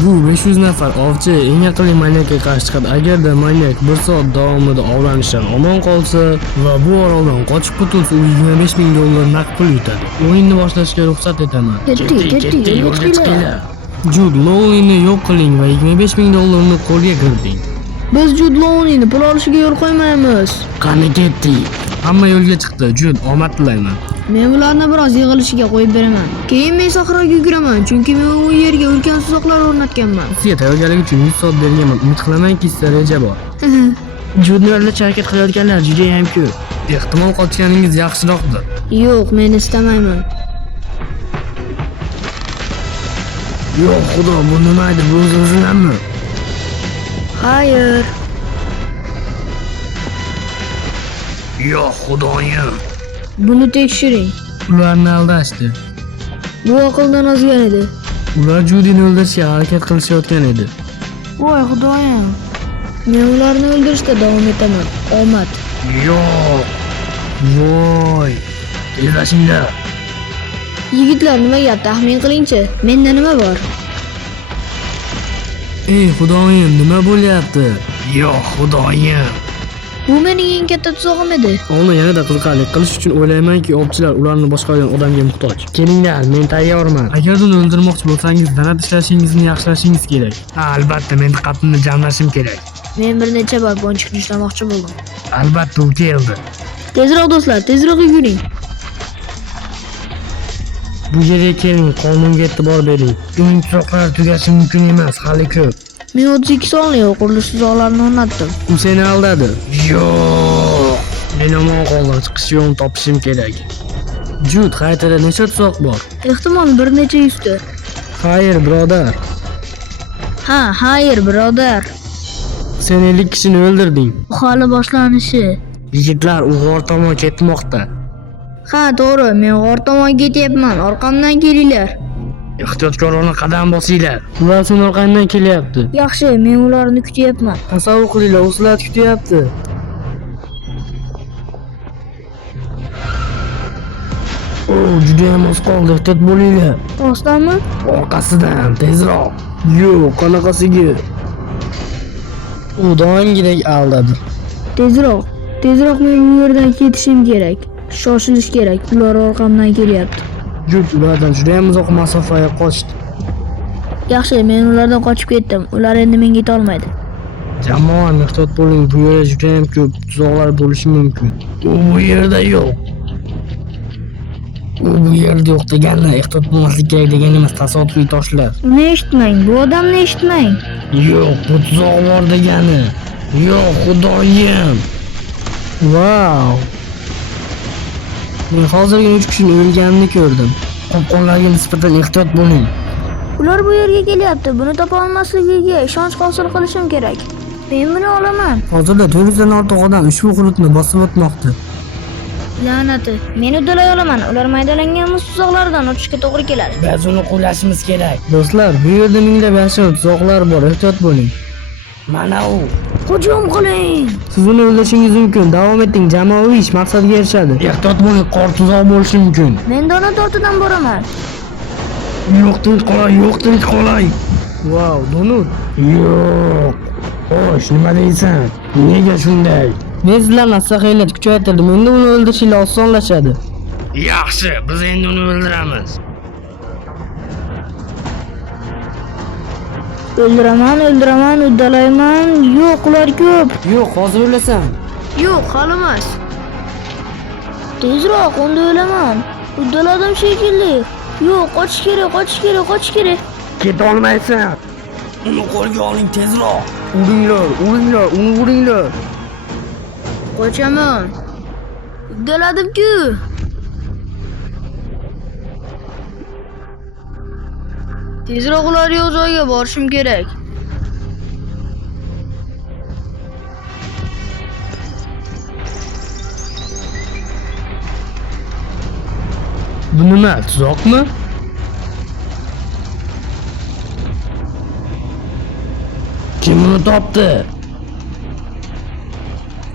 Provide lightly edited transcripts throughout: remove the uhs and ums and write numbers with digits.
Bu 500 nafar ovchi eng aqlli manyakka qarshi chiqadi. Agarda manyak 1 soat davomida ovlanishdan omon qolsa va bu oroldan qochib qutulsa, u 25 ming dollar naqd pul yutadi. O'yinni boshlashga ruxsat etaman. Ketdik, yo'lga chiqinglar. Jude Low'ni yo'q qiling va 25 ming dollarni qo'lga kiriting. Biz Jude Low'ni pul olishiga yo'l qo'ymaymiz. Qani ketdik. Hamma yo'lga chiqdi. Jude, omad tilayman. Men ularni biroz yig'ilishiga qo'yib beraman. Keyin men sahroga yuguraman, chunki men u yerga ulkan tuzoqlar o'rnatganman. Sizga tayyorgarlik uchun 100 soat berganman. Umid qilamanki, sizda reja bor. Jude yo'lda harakat qilayotganlar juda ham ko'p. Ehtimol qochganingiz yaxshiroqdir. Yo'q, men istamayman. Yo'q, xudo, bu nima edi? Bu zilzilanmi? Hayır. Yo'q, xudoyim. Bunu tekshiring. Ularni aldashdi. Bu aqldan ozgan edi. Ular Judy'ni o'ldirishga harakat qilishayotgan edi. Voy xudoyim. Men ularni o'ldirishda davom etaman. Omad. Yo'q. Voy. Tezlashinglar. Yigitlar, nima gap, taxmin qilingchi. Menda nima bor? Ey xudoyim, nima bo'lyapti? Yo'q, xudoyim. Bu mening eng katta tuzog'im edi. Uni yanada qiziqarli qilish uchun o'ylaymanki, ovchilar ularni boshqargan odamga muhtoj. Kelinglar, men tayyorman. Agar uni o'ldirmoqchi bo'lsangiz, dana ishlashingizni yaxshilashingiz kerak. Albatta, men diqqatimni jamlashim kerak. Men bir necha bor bonchiqni ishlamoqchi bo'ldim. Albatta, u keldi. Tezroq do'stlar, tezroq yuguring. Bu yerga keling, qonunga e'tibor bering. Uning tuzoqlari tugashi mumkin emas, hali ko'p. Men 32 sonli qurilish tuzoqlarini o'rnatdim. U seni aldadi. Yo'q. Men omon qoldim, chiqish yo'lini topishim kerak. Jude, xaritada nechta tuzoq bor? Ehtimol bir necha yuzta. Xayr, birodar. Hayır birodar. Sen 50 kishini o'ldirding. Bu hali boshlanishi. Yigitlar, u g'or tomon ketmoqda. Ha, to'g'ri, men g'or tomon ketyapman. Orqamdan kelinglar. Ehtiyotkorona qadam bosinglar. Ular seni orqangdan kelyapti. Yaxshi, men ularni kutyapman. Tasavvur qilinglar, u sizlarni kutyapti. Juda ham oz qoldi, ehtiyot bo'linglar. Rostdanmi? Orqasidan, tezroq. Yo'q, qanaqasiga? U doimgidek aldadi. Tezroq men bu yerdan ketishim kerak. Shoshilish kerak. Ular orqamdan kelyapti. Jude ulardan juda ham uzoq masofaga qochdi. Yaxshi, men ulardan qochib ketdim. Ular endi menga yeta olmaydi. Jamoa, ehtiyot bo'ling, bu yerda juda ham ko'p tuzoqlar bo'lishi mumkin. U bu yerda yo'q. U bu yerda yo'q degani ehtiyot bo'lmaslik kerak degani emas, tasodifiy toshlar. Uni eshitmang, bu odamni eshitmang. Yo'q, bu tuzoq bor degani. Yo'q, xudoyim. Vau. Men hozirgina 3 kishining o'lganini ko'rdim. Qo'pqonlarga nisbatan ehtiyot bo'ling. Ular bu yerga kelyapti. Buni topa olmasligiga ishonch hosil qilishim kerak. Men buni olaman. Hozirda 400 dan ortiq odam ushbu hududni bosib o'tmoqda. La'nati. Men uddalay olaman. Ular maydalangan muz tuzoqlaridan o'tishga to'g'ri keladi. Biz uni qo'llashimiz kerak. Do'stlar, bu yerda minglab yashirin tuzoqlar bor, ehtiyot bo'ling. Mana u. Hujum qiling. Siz uni o'ldishingiz mumkin. Davom eting, jamoaviy ish maqsadga erishadi. Ehtiyot bo'ling, qor tuzoq bo'lishi mumkin. Men dona tortidan boraman. Yo'q, tinch qolay. Vau, donut. Yo'q. Xo'sh, nima deysan? Nega shunday? Men sizlarni asta-haylab kuchaytirdim. Endi uni o'ldirishinglar osonlashadi. Yaxshi, biz endi uni o'ldiramiz. O'ldiraman, uddalayman. Yo'q, ular ko'p. Yo'q, hozir o'lasan. Yo'q, hali emas. Tezroq, unda o'laman. Uddaladim shekilli. Yo'q, qochish kerak. Keta olmaysan. Uni qo'lga oling tezroq. Uringlar, uni uringlar. Qochaman. Uddaladim-ku. Tezroq ular yo'q joyga borishim kerak. Bu nima, tuzoqmi? Kim uni topdi?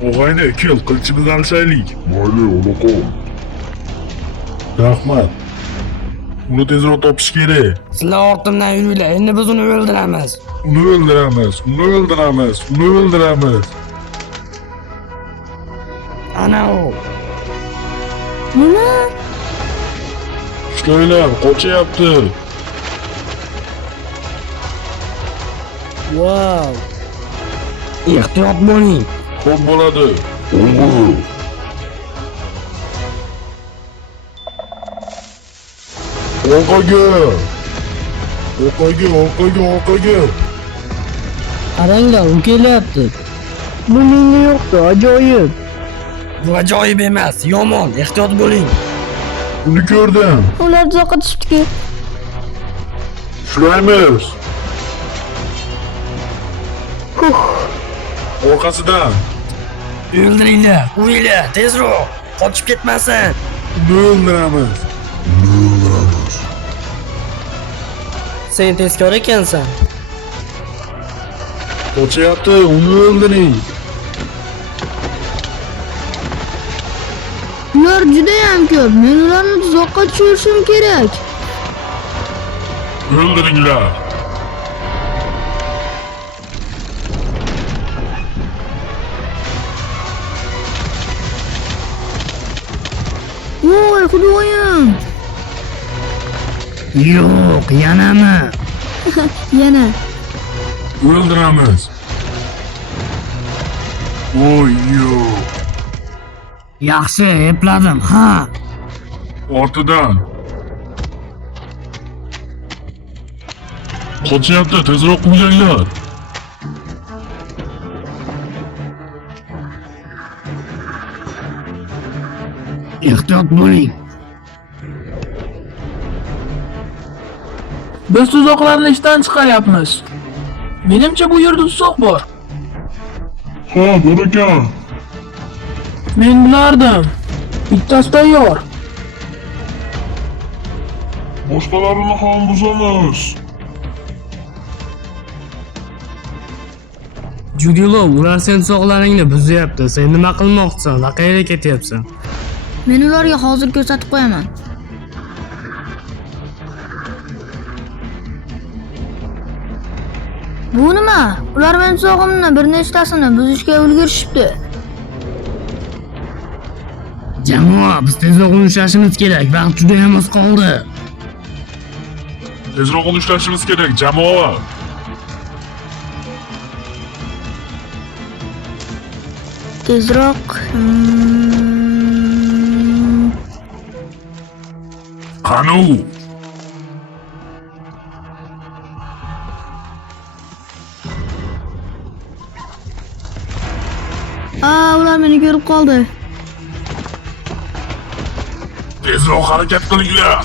Og'ayni, kel, qilchimizni alishaylik. Mayli, unaqa. Rahmat. Uni tezroq topish kerak. Sizlar ortimdan yuringlar, endi biz uni o'ldiramiz. Uni o'ldiramiz, uni o'ldiramiz, uni o'ldiramiz. Ana u. Nima? Ushlanglar, qochyapti. Wow. Ehtiyot bo'ling. Xo'p bo'ladi. Orqaga! Orqaga! Qaranglar, u kelyapti. Bu menga yo'qdi, ajoyib. Bu ajoyib emas, yomon. Ehtiyot bo'ling. Uni ko'rdim. Ular tuzoqqa tushibdiki. Ushlaymiz. Orqasidan. O'ldiringlar, uringlar, tezroq. Qochib ketmasin. Uni o'ldiramiz. Sen tezkor ekansan. Qochyapti, uni o'ldiring. Ular juda ham ko'p. Men ularni tuzoqqa tushirishim kerak. O'ldiringlar. Voy, xudoyim. Yo'q, yanami? Yana. O'ldiramiz. Voy, yo'q. Yaxshi, epladim, ha. Ortidan. Qochyapti, tezroq qo'yinglar. Ehtiyot bo'ling. Biz tuzoqlarni ishdan chiqaryapmiz. Menimcha bu yerda tuzoq bor. Ha, bor ekan. Men bilardim. Bittasi tayyor. Boshqalarini ham buzamiz. Judilov, ular sen so'qlaringni buzyapti. Sen nima qilmoqchisan? Qayerga ketyapsan? Men ularga hozir ko'rsatib qo'yaman. Bu nima? Ular men sog'imni bir nechtasini buzishga ulgurishibdi. Jamoa, biz tezroq unishashimiz kerak. Vaqt juda ham oz qoldi. Tezroq uni ushlashimiz kerak, jamoa. Tezroq. Qani u? Ular meni ko'rib qoldi. Tezroq harakat qilinglar.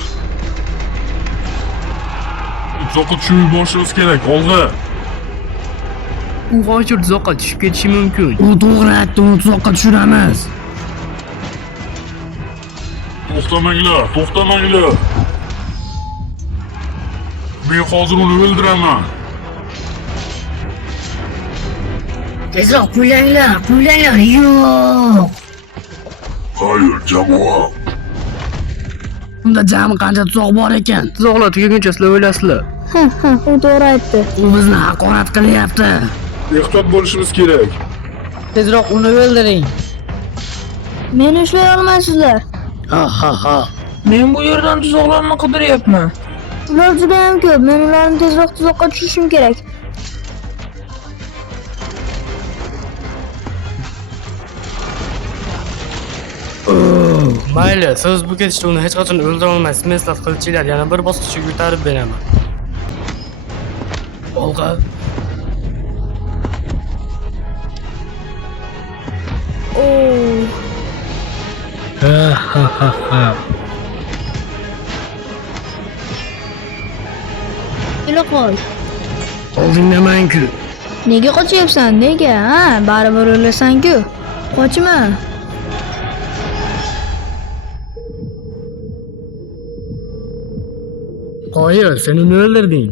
Uzoqqa tushib yuborishimiz kerak, oldi. U hozir tuzoqqa tushib ketishi mumkin. U to'g'ri aytdi, uni tuzoqqa tushiramiz. To'xtamanglar. Men hozir uni o'ldiraman. Tezroq qo'yinglar. Yo'q. Hayır, jamoa. Unda jami qancha tuzoq bor ekan? Tuzoqlar tugaguncha sizlar o'ylasizlar. U to'g'ri aytdi. U bizni haqorat qilyapti. Ehtiyot bo'lishimiz kerak. Tezroq uni o'ldiring. Meni ushlay olmaysizlar. Ha. Men bu yerdan tuzoqlarni qidiryapman. Ular juda ham ko'p. Men ularni tezroq tuzoqqa tushirishim kerak. Mayli, siz bu ketishda uni hech qachon o'ldira olmaysiz. Men sizlar qilchinglar, yana bir bosqichga ko'tarib beraman. Olqa. Ha. Kela qol. Oldingdaman-ku. Nega qochyapsan? Nega? Ha, baribir o'lasan-ku. Qochma. Qoyil, sen uni o'ldirding.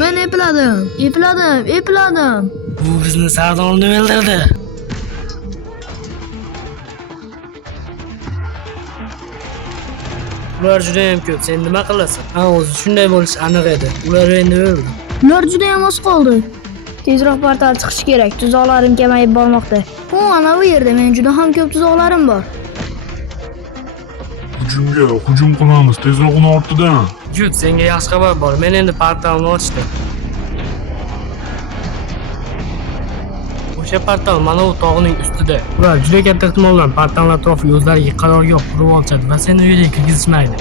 Men epladim. Bu bizni Sardorni o'ldirdi. Ular juda ham ko'p. Sen nima qilasan? Ha, o'zi shunday bo'lishi aniq edi. Ular endi o'ldi. Ular juda ham oz qoldi. Tezroq portal chiqishi kerak. Tuzoqlarim kamayib bormoqda. Ana bu yerda men juda ham ko'p tuzoqlarim bor. Hujum qilamiz. Tezroq uni ortidan. Jud, senga yaxshi xabar bor. Men endi portalni ochdim. O'sha portal mana bu tog'ning ustida. Ular juda katta ehtimol bilan portalning atrofiga o'zlariga qarorgoh qurib olishadi va seni uyga kirgizishmaydi.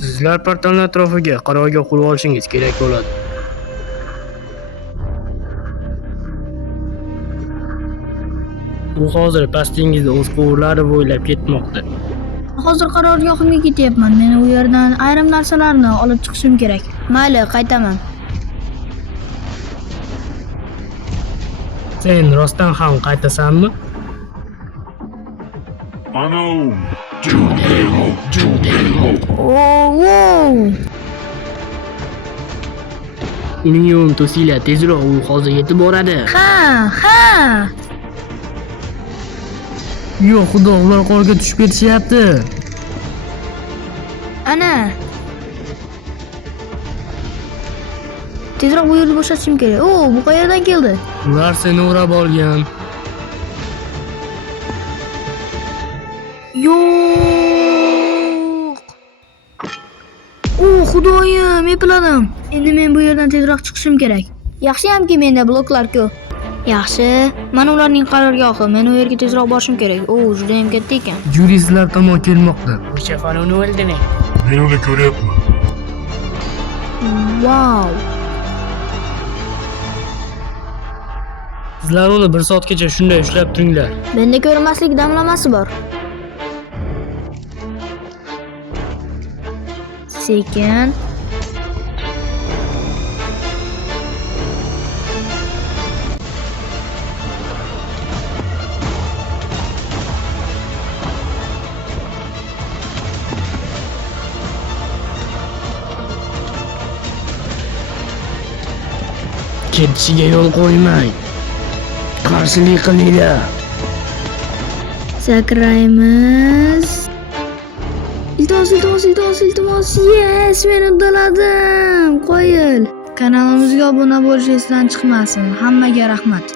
Sizlar portalning atrofiga qarorgoh qurib olishingiz kerak bo'ladi. U hozir pastingizda o'z quvurlari bo'ylab ketmoqda. Hozir qarorgohimga ketyapman. Men u yerdan ayrim narsalarni olib chiqishim kerak. Mayli, qaytaman. Sen rostdan ham qaytasanmi? Ana u. Wow! Uning yo'lini to'singlar, tezroq u hozir yetib boradi. Ha! Yo'q, xudo, ular qorga tushib ketishyapti. Ana. Tezroq bu yerni bo'shatishim kerak. Bu qayerdan keldi? Ular seni o'rab olgan. Yo'q. Xudoyim, epladim. Endi men bu yerdan tezroq chiqishim kerak. Yaxshiyamki menda bloklar ko'p. Yaxshi, mana ularning qarorgohi. Men u yerga tezroq borishim kerak. Juda ham katta ekan. Juristlar tomon kelmoqda. O'sha faroni o'ldimi? Men uni ko'ryapman. Wow. Sizlar uni 1 soatgacha shunday ushlab turinglar. Menda ko'rinmaslik damlamasi bor. Sekin. Ketishiga yo'l qo'ymang. Qarshilik qilinglar. Sakraymiz. Iltimos. Yes, men uddaladim. Qo'yil. Kanalimizga obuna bo'lish esdan chiqmasin. Hammaga rahmat.